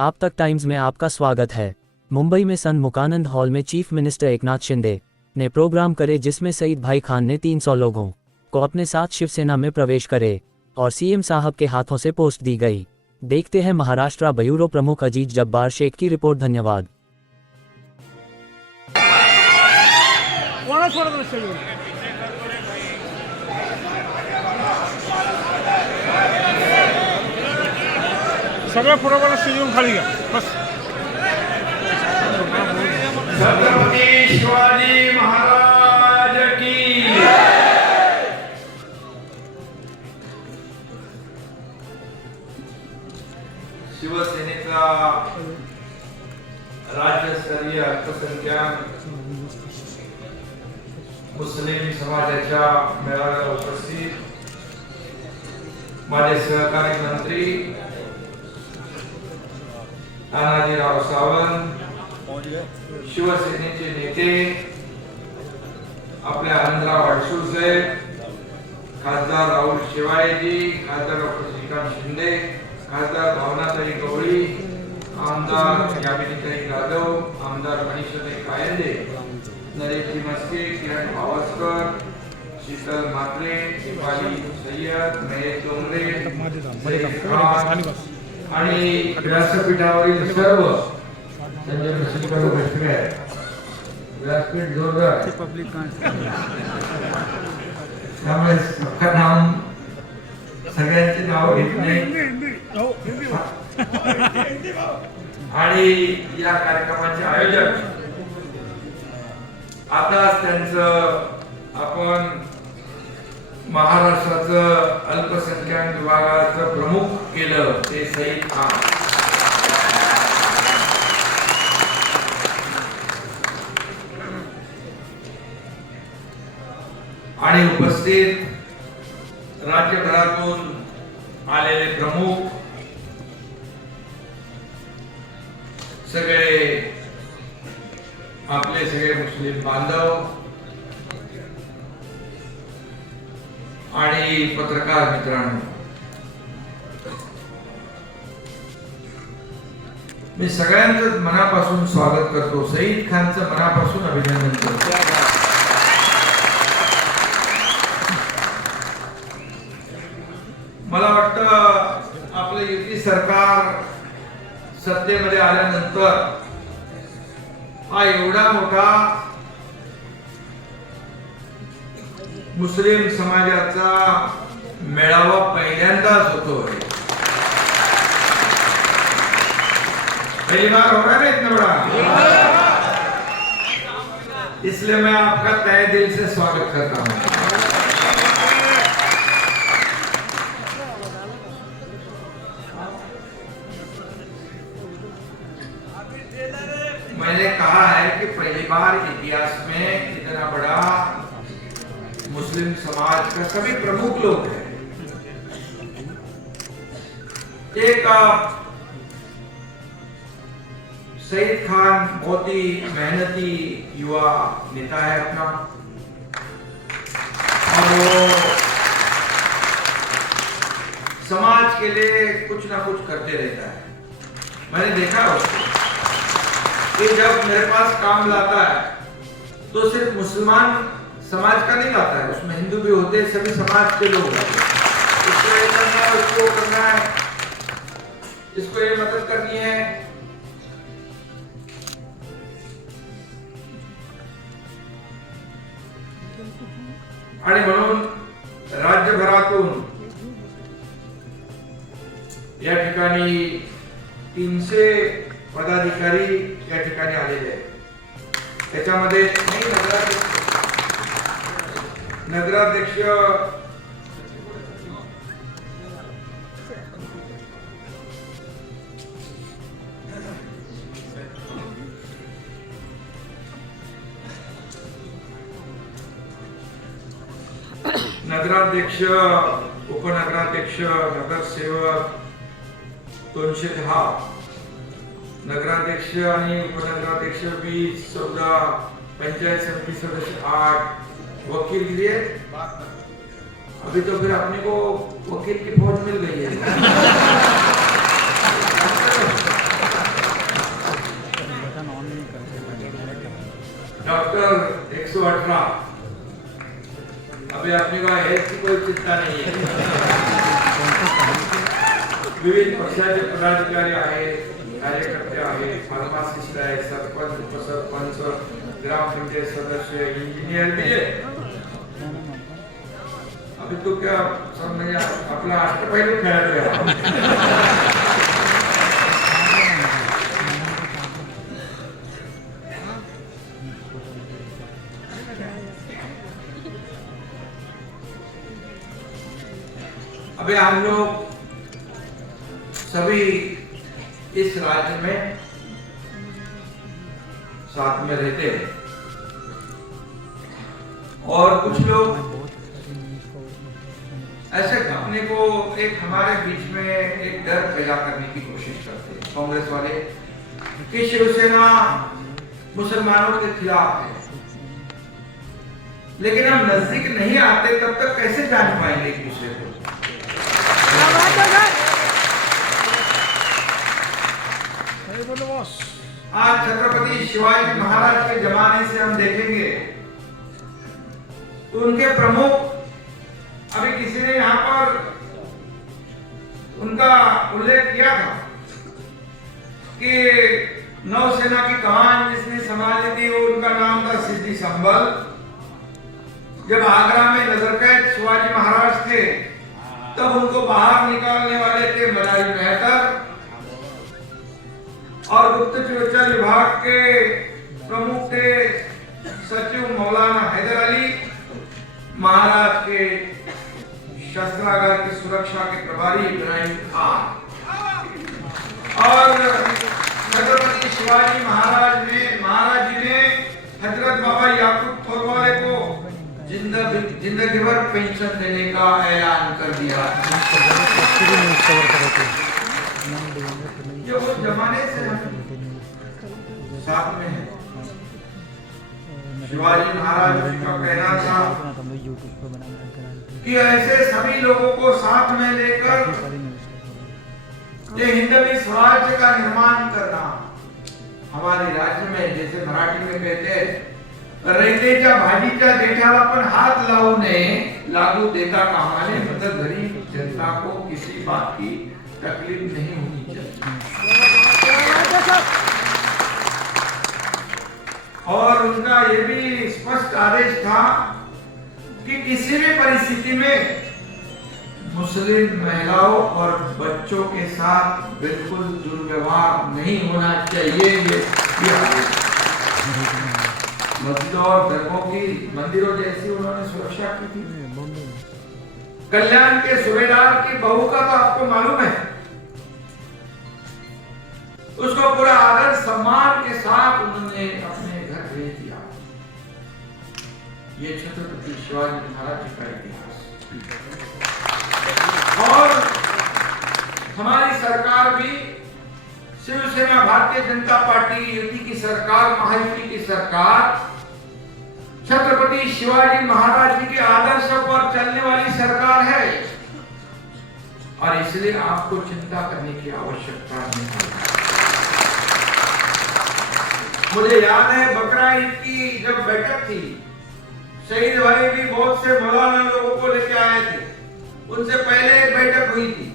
आप तक टाइम्स में आपका स्वागत है। मुंबई में संत मुकानंद हॉल में चीफ मिनिस्टर एकनाथ शिंदे ने प्रोग्राम करे, जिसमें सईद भाई खान ने 300 लोगों को अपने साथ शिवसेना में प्रवेश करे और सीएम साहब के हाथों से पोस्ट दी गई। देखते हैं महाराष्ट्र ब्यूरो प्रमुख अजीत जब्बार शेख की रिपोर्ट। धन्यवाद। सगळ्या पुढाऱ्याला स्टेजवरून खाली घ्या बस। छत्रपती शिवाजी महाराज की शिवसेनेचा राज्यस्तरीय अल्पसंख्याक मुस्लिम समाजाच्या मेळाव्याला उपस्थित माझे सहकारी मंत्री तानाजीराव सावंत, शिवसेनेचे नेते आपले आनंदराव अडसूळ, खासदार राहुल शेवाळेजी, खासदार डॉक्टर श्रीकांत शिंदे, खासदार भावनाताई गवळी, आमदार यामिनीताई जाधव, आमदार मनीषाताई कायंदे, नरेशजी मस्के, किरण पावसकर, शीतल म्हात्रे, दीपाली सय्यद, महेश डोंगरे आणि व्यासपीठावरील सर्व संजय प्रशिक्षण उपस्थित आहेत। व्यासपीठ जोरदार त्यामुळे सबका नाम सगळ्यांचे नाव घेतले आणि या कार्यक्रमाचे आयोजक आता त्यांचं आपण महाराष्ट्राचं अल्पसंख्याक विभागाचं प्रमुख केलं ते सईद खान। आणि उपस्थित राज्यभरातून आलेले प्रमुख सगळे आपले सगळे मुस्लिम बांधव आणि पत्रकार मित्रांनो, मी सगळ्यांचं मनापासून स्वागत करतो। सईद खानचं मनापासून अभिनंदन करतो। मला वाटतं आपलं युती सरकार सत्तेमध्ये आल्यानंतर हा एवढा मोठा मुस्लिम समाजाचा मेळावा पहिल्यांदाच होतोय। पहली बार हो रहा है इतना बड़ा, इसलिए मैं आपका तहे दिल से स्वागत करता हूं। मैंने कहा है कि पहली बार इतिहास में इतना बड़ा मुस्लिम समाज का सभी प्रमुख लोग हैं। एक सईद खान बहुत ही मेहनती युवा नेता है अपना, और वो समाज के लिए कुछ ना कुछ करते रहता है। मैंने देखा उसको कि जब मेरे पास काम लाता है तो सिर्फ मुसलमान समाज का नहीं लाता है, उसमें हिंदू भी होते हैं, सभी समाज के लोग होते हैं। इसको ये करना है, उसको करना है, इसको ये मदद करनी है। आणि म्हणून राज्यभरातून या ठिकाणी 300 पदाधिकारी या ठिकाणी आलेले आहेत। त्याच्यामध्ये नगराध्यक्ष नगराध्यक्ष, उपनगराध्यक्ष, नगरसेवक 210, नगराध्यक्ष आणि उपनगराध्यक्ष 20, 14, पंचायत समिति सदस्य 8, वकील लिए अभी तो फिर अपने को वकील की फौज मिल गई है। डॉक्टर 118। अभी अपने को हेल्थ की कोई चिंता नहीं है। विविध पक्षाचे पदाधिकारी आहेत, कार्यकर्ते आहेत, फार्मासिस्ट आहे, सरपंच, उपसरपंच, ग्रामपंचायत सदस्य, इंजीनियर भी है। अभी तो क्या सब में अपना अष्टपैलू खेळतोय आपण। अभी हम लोग सभी इस राज्य में साथ में रहते हैं और कुछ लोग ऐसे अपने को एक हमारे बीच में एक डर पैदा करने की कोशिश करते हैं, कांग्रेस वाले, कि शिवसेना मुसलमानों के खिलाफ है। लेकिन हम नजदीक नहीं आते तब तक कैसे जान पाएंगे एक दूसरे को। आज छत्रपति शिवाजी महाराज के जमाने से हम देखेंगे तो उनके प्रमुख, अभी किसी ने यहाँ पर उनका उल्लेख किया था कि नौसेना की कमान जिसने संभाली थी वो उनका नाम था सिद्धि संबल। जब आगरा में नजरकैद शिवाजी महाराज थे तब उनको बाहर निकालने वाले थे मदारी मेहतर और गुप्तचर विभाग के प्रमुख थे सचिव मौलाना हैदर अली, महाराज के शस्त्रागार की सुरक्षा के प्रभारी इब्राहिम खान और छत्रपति शिवाजी महाराज जी ने हजरत बाबा याकूब तोरवाले को जिंदगी भर पेंशन देने का ऐलान कर दिया। जो वो जमाने से साथ में है। शिवाजी महाराज जी का कहना था कि ऐसे सभी लोगों को साथ में लेकर ये हिंदवी स्वराज्य का निर्माण करना हमारे राज्य में, जैसे मराठी में कहते हैं, रयतेच्या भाजीच्या देठाला पण हाथ लावू नये, लागू देता कामा नये। मतलब गरीब जनता को किसी बात की तकलीफ नहीं होनी चाहिए। और उनका ये भी स्पष्ट आदेश था कि किसी भी परिस्थिति में मुस्लिम महिलाओं और बच्चों के साथ बिल्कुल दुर्व्यवहार नहीं होना चाहिए। ये आदेश मस्जिदों और धर्मों की, मंदिरों जैसी उन्होंने सुरक्षा की थी। कल्याण के सूबेदार की बहू का तो आपको मालूम है, उसको पूरा आदर सम्मान के साथ उन्होंने अपने घर भेज दिया। ये छत्रपति शिवाजी महाराज जी का इतिहास। और हमारी सरकार भी, शिवसेना भारतीय जनता पार्टी युति की सरकार, महायुति की सरकार, छत्रपति शिवाजी महाराज जी के आदर्शों पर चलने वाली सरकार है और इसलिए आपको चिंता करने की आवश्यकता नहीं है। मुझे याद है बकरा ईद की जब बैठक थी, शहीद भाई भी बहुत से मौलाना लोगों को लेके आए थे। उनसे पहले एक बैठक हुई थी,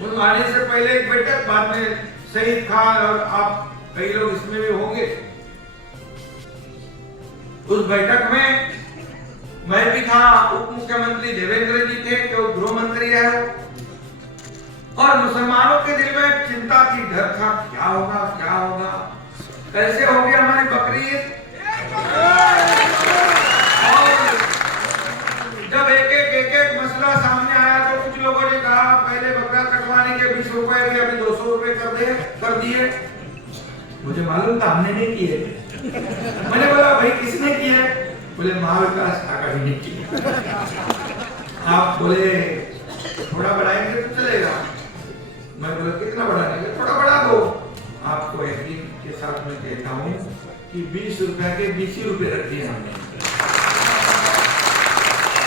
उन आने से पहले एक बैठक, बाद में शहीद खान और आप कई लोग इसमें भी होंगे। उस बैठक में मैं भी था, उप मुख्यमंत्री देवेंद्र जी थे, जो गृह मंत्री है, और मुसलमानों के दिल में चिंता थी, डर था, क्या होगा, कैसे होगी हमारी बकरी ईद। और जब एक मसला सामने आया तो कुछ लोगों ने कहा पहले बकरा कटवाने के 20 रुपए थे, अभी 200 रुपए कर दिए। मुझे मालूम था हमने नहीं किए। मैंने बोला भाई किसने किया? बोले महाविकास आघाड़ी ने किया। आप बोले थोड़ा बढ़ाएंगे तो चलेगा। मैं बोला कितना बढ़ाएंगे? थोड़ा बढ़ा दो। आपको यकीन के साथ मैं कहता हूँ कि 20 रुपए के 20 रुपए रख दिए हमने।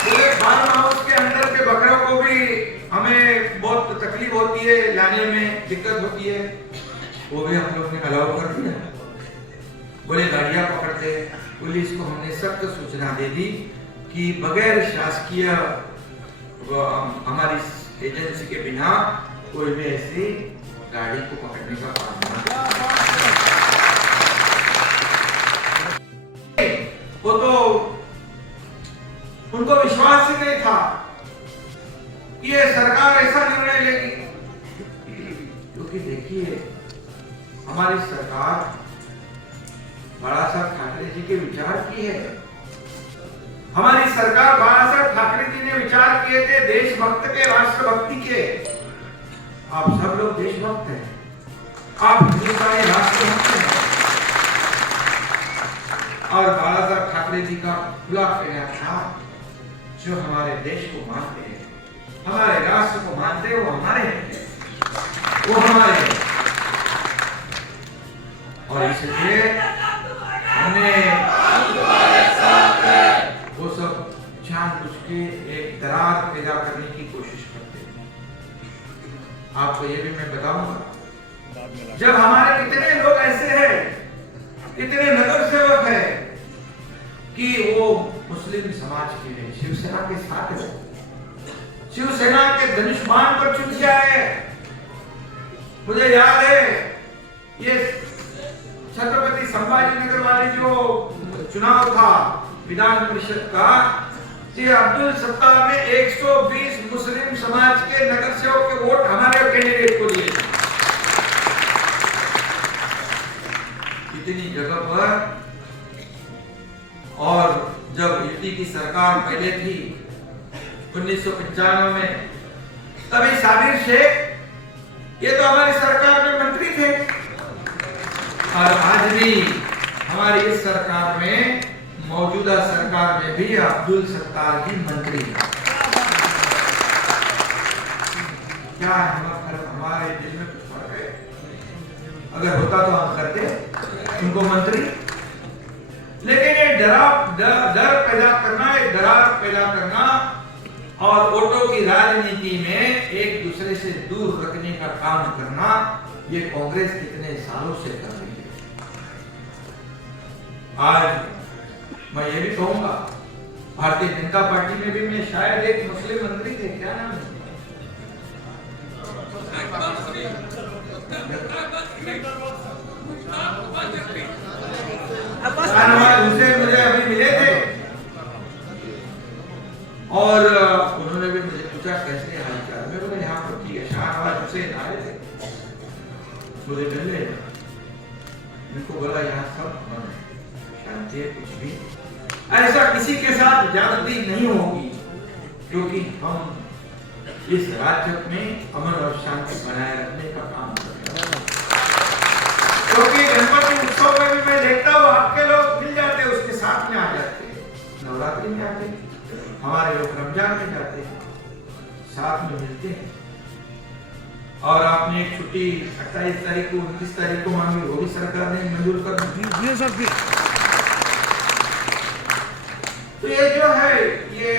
बोले फार्म हाउस के अंदर के बकरों को भी हमें बहुत तकलीफ होती है, लाने में दिक्कत होती है, वो भी हम लोग ने अलाउ कर दिया। बोले गाड़ियां पकड़ते पुलिस को हमने सख्त सूचना दे दी कि बगैर शासकीय हमारी एजेंसी के बिना कोई भी ऐसी गाड़ी को पकड़ने का काम नहीं। वो तो उनको विश्वास ही नहीं था कि ये सरकार ऐसा निर्णय लेगी, क्योंकि देखिए हमारी सरकार बाला साहब ठाकरे जी के विचार की है। हमारी सरकार बाला साहब ठाकरे जी ने विचार किए थे देशभक्त के, राष्ट्रभक्ति के। आप सब लोग देशभक्त हैं, आप हिंदुस्तानी राष्ट्रभक्त हैं। और बाला साहब ठाकरे जी का खुला कहना था, जो हमारे देश को मानते हैं, हमारे राष्ट्र को मानते हैं, वो हमारे हैं, वो हमारे हैं। और इसलिए हमने वो सब जानबूझ के एक दरार पैदा करने की कोशिश करते हैं। आपको ये भी मैं बताऊंगा, जब हमारे कितने लोग ऐसे हैं, कितने नगर सेवक हैं कि वो मुस्लिम समाज के लिए शिवसेना के साथ है, शिवसेना के धनुष्मान पर चुन जाए। मुझे याद है ये छत्रपति संभाजी नगर वाले जो चुनाव था विधान परिषद का, ये अब्दुल सत्तार ने 120 मुस्लिम समाज के नगर सेवक के वोट हमारे कैंडिडेट को दिए। इतनी जगह पर, और जब यूपी की सरकार पहले थी 1995 में, तभी साबिर शेख ये तो हमारी सरकार में मंत्री थे, और आज भी हमारी इस सरकार में, मौजूदा सरकार में भी अब्दुल सत्तार जी मंत्री हैं। क्या हमारे दिल में कुछ फर्क है? अगर होता तो हम करते उनको मंत्री। लेकिन ये डर पैदा करना, एक दरार पैदा करना और वोटों की राजनीति में एक दूसरे से दूर रखने का काम करना, ये कांग्रेस कितने सालों से कर रही है। आज मैं ये भी कहूंगा, भारतीय जनता पार्टी में भी मैं शायद एक मुस्लिम मंत्री थे, क्या नाम है? हुसैन मुझे अभी मिले थे और उन्होंने भी मुझे पूछा कैसे हालचाल। मैं बोला यहाँ पर ठीक है। शाहनवाज हुसैन आए थे, मुझे मिले, उनको बोला यहाँ सब शांति है, कुछ भी ऐसा किसी के साथ ज्यादती नहीं होगी, क्योंकि हम इस राज्य में अमन और शांति बनाए रखने का काम कर रहे हैं। क्योंकि गणपति उत्सव में भी मैं देखता हूँ आपके लोग मिल जाते, उसके साथ में आ जाते, नवरात्रि में आते, हमारे लोग रमजान में जाते हैं, साथ में मिलते हैं। और आपने एक छुट्टी 28 तारीख को 29 तारीख को मांगी, वो भी सरकार ने मंजूर कर दी सर। तो ये जो है, ये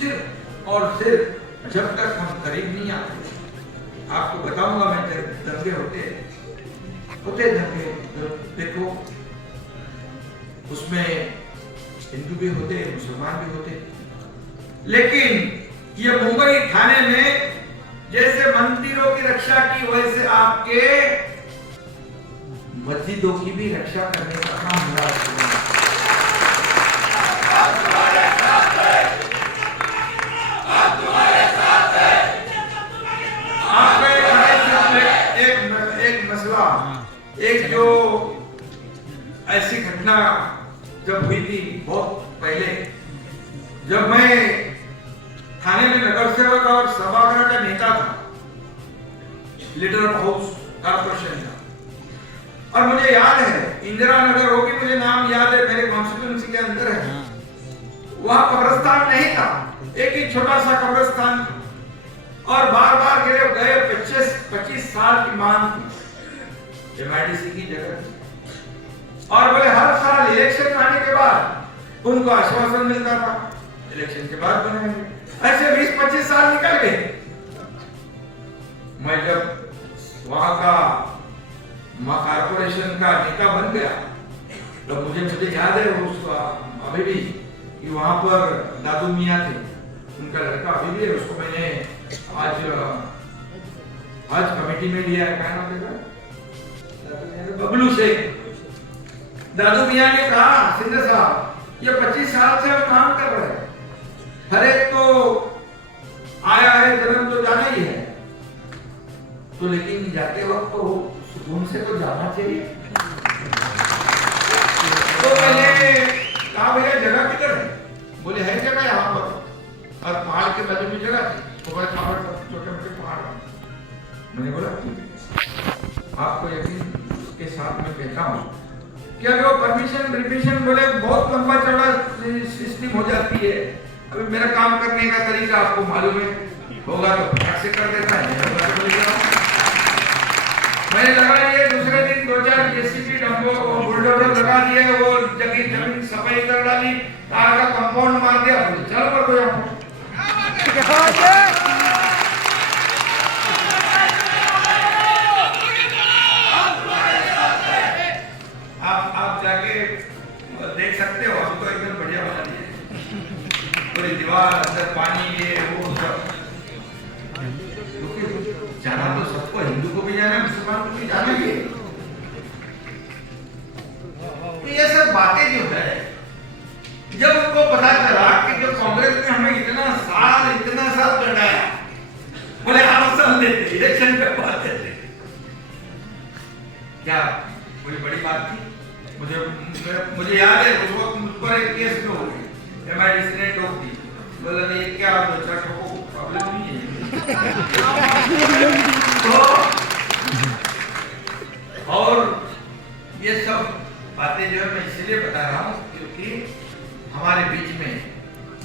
सिर्फ और सिर्फ जब तक हम करीब नहीं आते, आपको बताऊंगा मैं, दंगे होते दंगे, देखो उसमें हिंदू भी होते, मुसलमान भी होते, लेकिन ये मुंबई थाने में जैसे मंदिरों की रक्षा की, वैसे आपके मस्जिदों की भी रक्षा करने का काम हो रहा है। एक जो ऐसी घटना जब हुई थी बहुत पहले, जब मैं थाने में नगर सेवक और सभागृह का नेता था, लीडर ऑफ हाउस कॉर्पोरेशन का, और मुझे याद है इंदिरा नगर होगी, मुझे नाम याद है, मेरे कॉन्स्टिट्यूंसी के अंदर है, वहां कब्रिस्तान नहीं था, एक ही छोटा सा कब्रिस्तान, और बार बार गए 25 साल की मांग थी एमआईडीसी की जगह, और बोले हर साल इलेक्शन आने के बाद उनको आश्वासन मिलता था इलेक्शन के बाद बनाएंगे। ऐसे 20-25 साल निकल गए। मैं जब वहां का कॉर्पोरेशन का नेता बन गया, तो मुझे याद है उसका अभी भी कि वहां पर दादू मियाँ थे, उनका लड़का अभी भी है, उसको मैंने आज कमेटी में लिया है, क्या नाम है, बबलू शेख। दादू मियाँ ने कहा सिंधे साहब ये 25 साल से हम काम कर रहे हैं, हर एक तो आया है जन्म तो जाना ही है, तो लेकिन जाते वक्त तो सुकून से तो जाना चाहिए। तो मैंने कहा भैया जगह किधर है? बोले है जगह यहाँ पर, और पहाड़ के बाजू में जगह थी, तो बड़े छोटे मोटे पहाड़। मैंने बोला आपको यकीन के साथ में कहता हूँ कि अगर वो परमिशन बोले बहुत लंबा चौड़ा सिस्टम हो जाती है। अभी मेरा काम करने का तरीका आपको मालूम है, होगा तो ऐसे कर देता है। मैंने लगा लिए दूसरे दिन 2-4 जेसीबी डंपो बुलडोजर लगा दिए, वो जमीन सफाई कर डाली, तार का कंपाउंड मार दिया, चल पर कोई आप जाके देख सकते हो, हम तो एकदम बढ़िया बना दिए, पूरी दीवार अंदर पानी ये वो सब। जाना तो सबको, हिंदू को भी जाना है, मुसलमान को भी जाना ही है। तो ये सब बातें जो है, जब उनको पता चला कि जो कांग्रेस ने हमें इतना साल लड़ाया, बोले 8 साल देते, इलेक्शन के बाद देते, क्या कोई बड़ी बात थी? मुझे याद है उस वक्त मुझ पर एक केस में हो गई, MIDC ने टोक दी, बोला नहीं क्या 2-4 ठोको प्रॉब्लम नहीं है। तो और ये सब बातें जो है मैं इसलिए बता रहा हूँ क्योंकि हमारे बीच में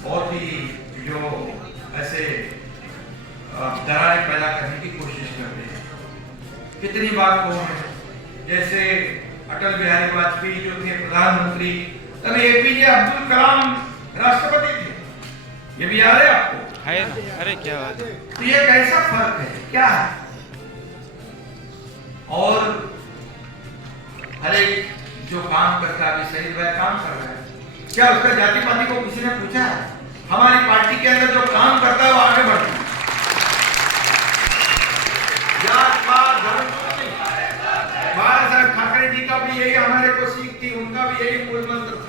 बहुत ही जो ऐसे दरारें पैदा करने की कोशिश करते हैं। कितनी बार कहो है, जैसे अटल बिहारी वाजपेयी जो थे प्रधानमंत्री, तब APJ अब्दुल कलाम राष्ट्रपति थे, ये भी याद है आपको? अरे क्या बात है। तो ये कैसा फर्क है, क्या है? और हर एक जो काम करता है, शहीद भाई काम कर रहा है, क्या उसका जाति पाति को किसी ने पूछा है? हमारी पार्टी के अंदर जो काम करता है वो आगे बढ़ता है, जात पात धर्म बाला साहब ठाकरे जी का भी यही हमारे को सीख थी, उनका भी यही मूल मंत्र था।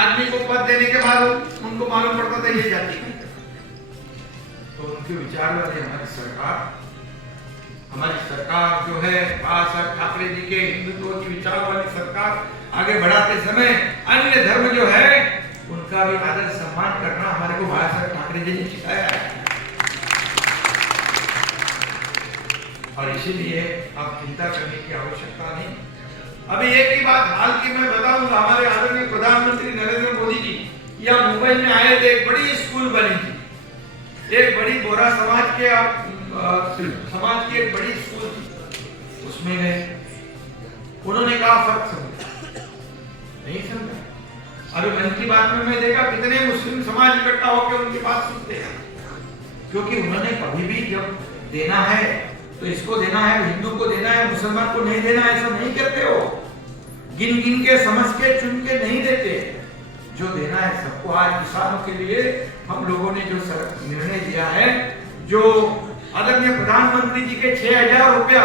आदमी को पद देने के बाद उनको मालूम पड़ता था ये जाति, तो उनके विचार वाली हमारी सरकार जो है बाला साहब ठाकरे जी के हिंदुत्व की विचार वाली सरकार आगे बढ़ाते समय अन्य धर्म जो है उनका भी आदर सम्मान करना हमारे को बाला साहब ठाकरे जी ने सिखाया है। और इसीलिए आप चिंता करने की आवश्यकता नहीं। अभी एक ही बात हाल की मैं बताऊंगा, हमारे आदरणीय प्रधानमंत्री नरेंद्र मोदी जी यहाँ मुंबई में आए थे, एक बड़ी स्कूल बनी थी, एक बड़ी बोरा समाज के समाज की एक बड़ी स्कूल थी, उसमें गए, उन्होंने कहा फर्क समझा, नहीं समझा। अभी मन की बात में मैं देखा कितने मुस्लिम समाज इकट्ठा होकर उनकी बात सुनते हैं, क्योंकि उन्होंने कभी भी जब देना है तो इसको देना है, हिंदू को देना है, मुसलमान को नहीं देना है, ऐसा नहीं करते हो। गिन गिन के समझ के चुन के नहीं देते, जो देना है सबको। आज किसानों के लिए हम लोगों ने जो निर्णय दिया है, जो आदरणीय प्रधानमंत्री जी के 6,000 रुपया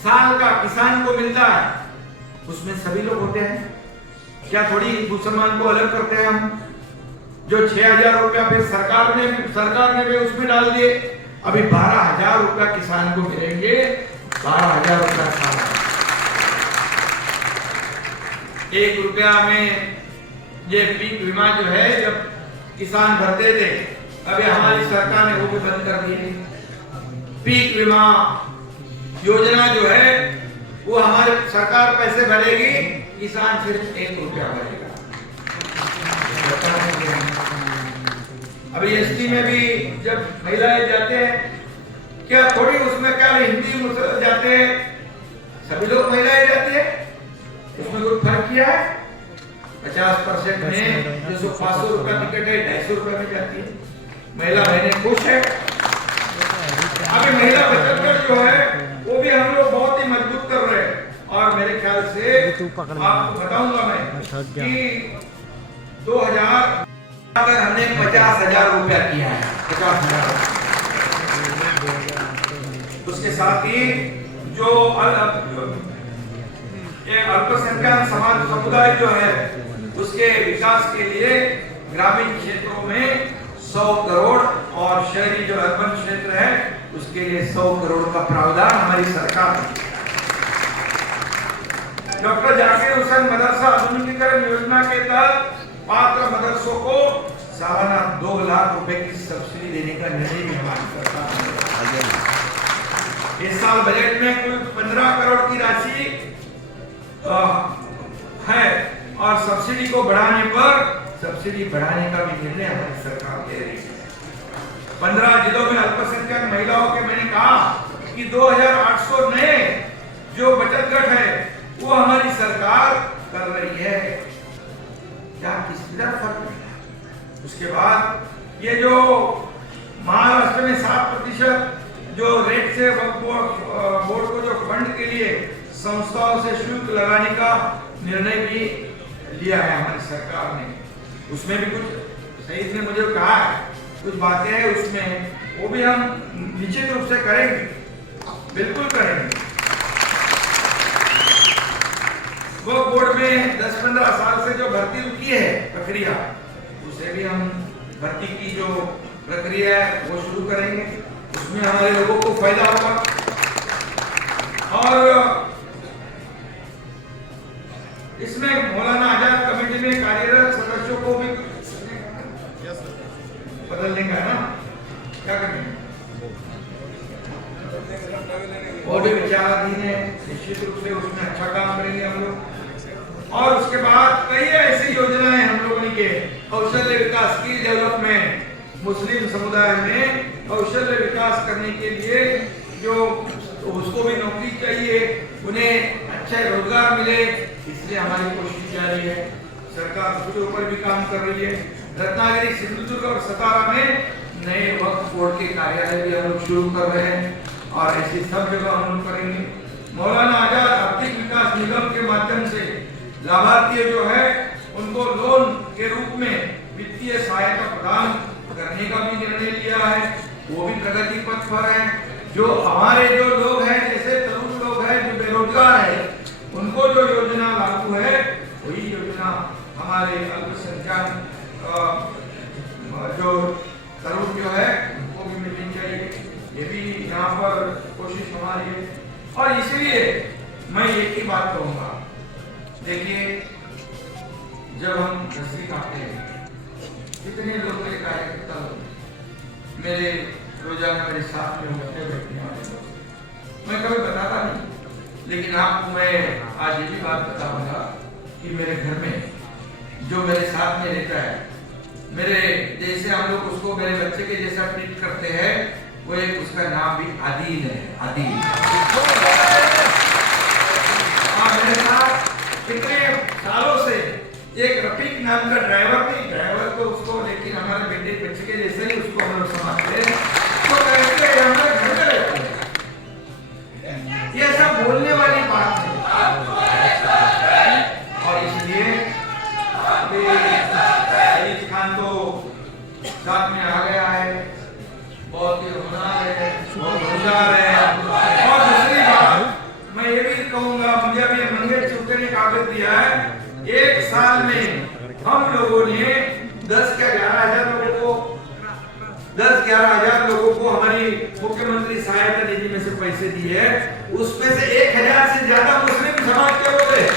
साल का किसान को मिलता है, उसमें सभी लोग होते हैं क्या? थोड़ी मुसलमान को अलग करते हैं हम? जो 6,000 रुपया फिर सरकार ने भी उसमें डाल दिए, अभी 12,000 रुपया किसान को मिलेंगे, 12,000 रुपया साल। 1 रुपया में ये पीक बीमा जो है जब किसान भरते थे, अभी हमारी सरकार ने वो भी बंद कर दिए। पीक बीमा योजना जो है वो हमारी सरकार पैसे भरेगी, किसान सिर्फ 1 रुपया भरेगा। अभी एसटी में भी जब महिलाएं जाते हैं, क्या थोड़ी उसमें क्या हिंदी जाते हैं, सभी लोग महिलाएं जाती है, उसमें कोई फर्क किया है? 50% में जो 500 रुपया टिकट है 250 रुपये में जाती है, महिला बहनें खुश है। अभी महिला बचत कर जो है वो भी हम लोग बहुत ही मजबूत कर रहे हैं, और मेरे ख्याल से आपको बताऊंगा मैं कि 2000 अगर हमने 50,000 रुपया किया है, 50,000। उसके साथ ही जो अल्पसंख्यक समाज समुदाय जो है उसके विकास के लिए ग्रामीण क्षेत्रों में 100 करोड़ और शहरी जो अर्बन क्षेत्र है उसके लिए 100 करोड़ का प्रावधान हमारी सरकार ने। डॉक्टर जाकिर हुसैन मदरसा आधुनिकीकरण योजना के तहत पात्र मदरसों को सालाना 2 लाख रुपए की सब्सिडी देने का निर्णय भी हमारी सरकार ने। इस साल बजट में कुल 15 करोड़ की राशि है और सब्सिडी को बढ़ाने पर सब्सिडी बढ़ाने का भी निर्णय हमारी सरकार ले रही है। 15 जिलों में अल्पसंख्यक महिलाओं के मैंने कहा कि 2800 नए जो बचत गट है वो हमारी सरकार कर रही है। क्या किसी तरह फर्क नहीं। उसके बाद ये जो महाराष्ट्र में 7% जो रेट से बोर्ड को जो फंड के लिए संस्थाओं से शुल्क लगाने का निर्णय भी लिया है हमारी सरकार ने। उसमें भी कुछ सईद ने मुझे कहा है, कुछ बातें हैं उसमें, वो भी हम निश्चित रूप से करेंगे, बिल्कुल करेंगे। वो बोर्ड में 10-15 साल से जो भर्ती रुकी है प्रक्रिया, उसे भी हम भर्ती की जो प्रक्रिया है वो शुरू करेंगे। उसमें हमारे लोगों को फायदा होगा और इसमें मौलाना आजाद कमेटी में कार्यरत सदस्यों को भी बदलने का है ना, क्या करेंगे और भी विचाराधीन है, निश्चित रूप से उसमें अच्छा काम करेंगे हम लोग। और उसके बाद कई ऐसी योजनाएं हम लोगों ने के कौशल्य विकास, स्किल डेवलपमेंट, मुस्लिम समुदाय में कौशल्य विकास करने के लिए जो उसको भी नौकरी चाहिए, उन्हें अच्छा रोजगार मिले, इसलिए हमारी कोशिश जारी है। सरकार उसके ऊपर भी काम कर रही है। रत्नागिरी, सिंधुदुर्ग और सतारा में नए वक्फ बोर्ड के कार्यालय भी हम लोग शुरू कर रहे हैं और ऐसी सब जगह हम लोग करेंगे। मौलाना आजाद आर्थिक विकास निगम के माध्यम से लाभार्थी जो है उनको लोन के रूप में वित्तीय सहायता प्रदान करने का भी निर्णय लिया है, वो भी प्रगति पथ पर है। जो हमारे जो लोग हैं, जैसे तरुण लोग हैं जो बेरोजगार है, उनको जो योजना लागू है वही योजना हमारे अल्पसंख्यक जो तरुण जो है उनको भी मिलनी चाहिए। ये भी यहाँ पर कोशिश हमारी है। और इसलिए मैं एक ही बात कहूँगा, देखिए जब हम रस्सी खाते हैं, कितने लोग मेरे कार्यकर्ता मेरे रोजाना मेरे साथ में उठने बैठने वाले लोग, मैं कभी बताता नहीं, लेकिन आपको मैं आज ये भी बात बताऊंगा कि मेरे घर में जो मेरे साथ में रहता है, मेरे जैसे हम लोग उसको मेरे बच्चे के जैसा ट्रीट करते हैं, वो एक उसका नाम भी आदिल है, आदिल। मेरे साथ कितने सालों से एक रफीक नाम का ड्राइवर थी, ड्राइवर को उसको, लेकिन हमारे बेटे बच्चे के जैसे ही उसको हम लोग समझते हैं, तो कहते हैं हमारे घर में रहते हैं। ये सब बोलने वाली बात है। और इसलिए सईद खान तो साथ में आ गया है, बहुत ही होनहार है, बहुत होशियार है। और दूसरी बात मैं ये भी कहूंगा, मुझे अभी मंगेश चुप्पे ने कागज दिया है, एक साल में हम लोगों ने 10-11 हजार लोगों को हमारी मुख्यमंत्री सहायता निधि में से पैसे दिए हैं। उसमें से 1000 से ज्यादा मुस्लिम समाज के लोग हैं।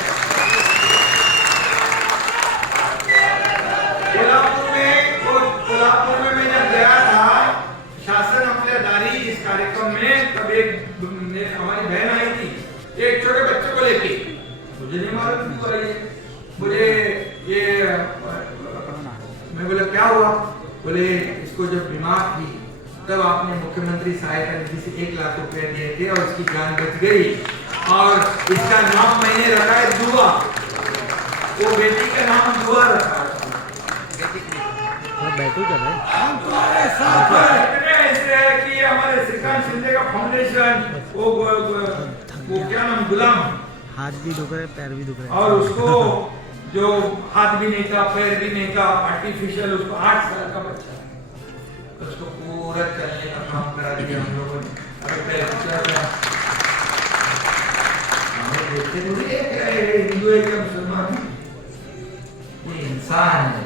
कोल्हापुर में मैं जब गया था शासन अपने दारी इस कार्यक्रम में, तब एक हमारी बहन आई थी एक छोटे बच्चे को लेके, मुझे नहीं मालूम क्यों आई है, मुझे ये मैं बोला क्या हुआ, बोले इसको जब बीमार थी तब आपने मुख्यमंत्री सहायता निधि से 1 लाख रुपए दिए थे और इसकी जान बच गई और इसका नाम मैंने रखा है दुआ। वो बेटी का नाम दुआ रखा है। ऐसे है कि हमारे श्रीकांत शिंदे का फाउंडेशन, वो क्या नाम, गुलाम हाथ भी दुख रहे, पैर भी दुख रहे। और उसको जो हाथ भी नहीं था, पैर भी नहीं था, आर्टिफिशियल, उसको 8 साल का बच्चा है, उसको पूरा चलने का काम करा दिया हम लोगों ने। अगर पैर चल रहा हमें देखते थोड़ी है क्या ये हिंदू है क्या मुसलमान है, ये इंसान है।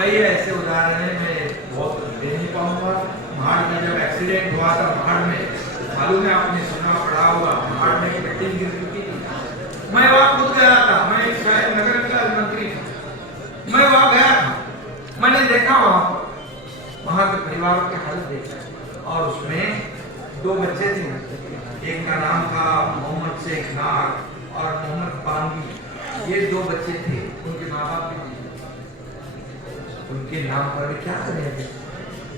कई ऐसे उदाहरण है, मैं बहुत दे नहीं पाऊंगा। महाड़ में जब एक्सीडेंट हुआ था, महाड़ में मालूम है, आपने सुना पढ़ा होगा, महाड़ में एक बिल्डिंग गिर चुकी थी। मैं वहां खुद गया था, मैं एक शायद नगर विकास मंत्री था, मैं वहां गया था, मैंने देखा वहां के परिवारों के हाल देखा। और उसमें 2 बच्चे थे, एक का नाम था मोहम्मद शेख नाग और मोहम्मद पांगी, ये 2 बच्चे थे, उनके माँ बाप भी उनके नाम पर क्या करेंगे,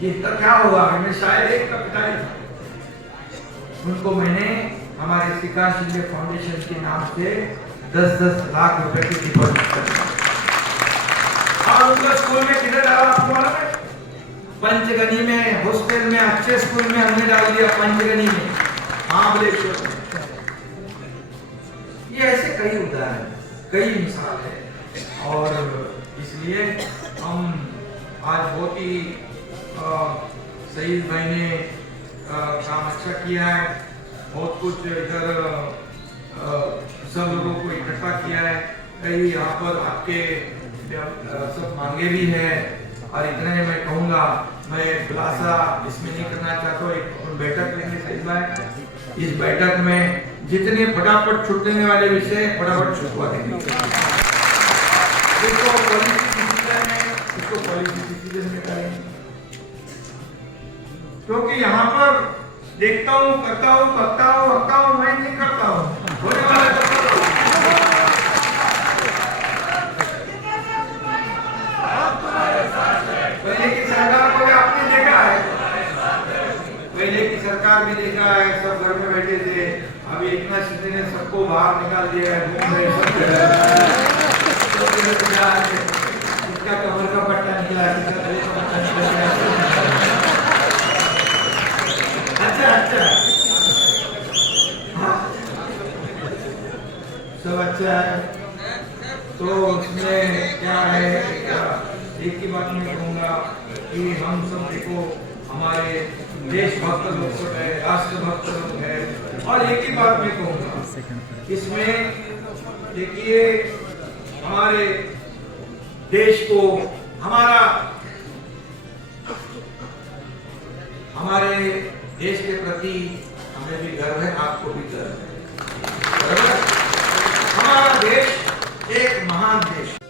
ये क्या होगा, हमें शायद एक का पिताजी था। उनको मैंने हमारे श्रीकांत शिंदे फाउंडेशन के नाम से 10-10 लाख रुपए की डिपॉजिट कर दी। और उनको स्कूल में किधर डाला आपको मालूम है? पंचगनी में, हॉस्टल में, अच्छे स्कूल में हमने डाल दिया, पंचगनी में, महाबलेश्वर में। ये ऐसे कई उदाहरण, कई मिसाल है। और इसलिए हम आज बहुत ही शहीद भाई ने काम अच्छा किया है, बहुत कुछ इधर सब लोगों को इकट्ठा किया है। कई यहाँ पर आपके सब मांगे भी हैं। और इतने मैं कहूँगा, मैं खुलासा इसमें नहीं करना चाहता, एक बैठक लेंगे शहीद भाई, इस बैठक में जितने फटाफट छूटने वाले विषय फटाफट छुटवा देंगे। इसको पॉलिसी डिसीजन में करेंगे, क्योंकि यहाँ पर देखता हूँ, करता हूँ, करता हूँ, करता हूँ, मैं नहीं करता हूँ, होने वाला पहले की सरकार को भी आपने देखा है, पहले की सरकार भी देखा है, सब घर में बैठे थे। अभी एकनाथ शिंदे ने सबको बाहर निकाल दिया है, इसका कमर का पट्टा निकला, इसका गले का पट्टा निकला। अच्छा हाँ, सब अच्छा है। तो उसमें क्या है, एक ही बात मैं कहूँगा कि हम सब देखो, हमारे देशभक्त लोग सब है, राष्ट्रभक्त लोग है। और एक ही बात मैं कहूँगा, इसमें देखिए, हमारे देश को, हमारे देश के प्रति हमें भी गर्व है, आपको भी गर्व है। हमारा देश एक महान देश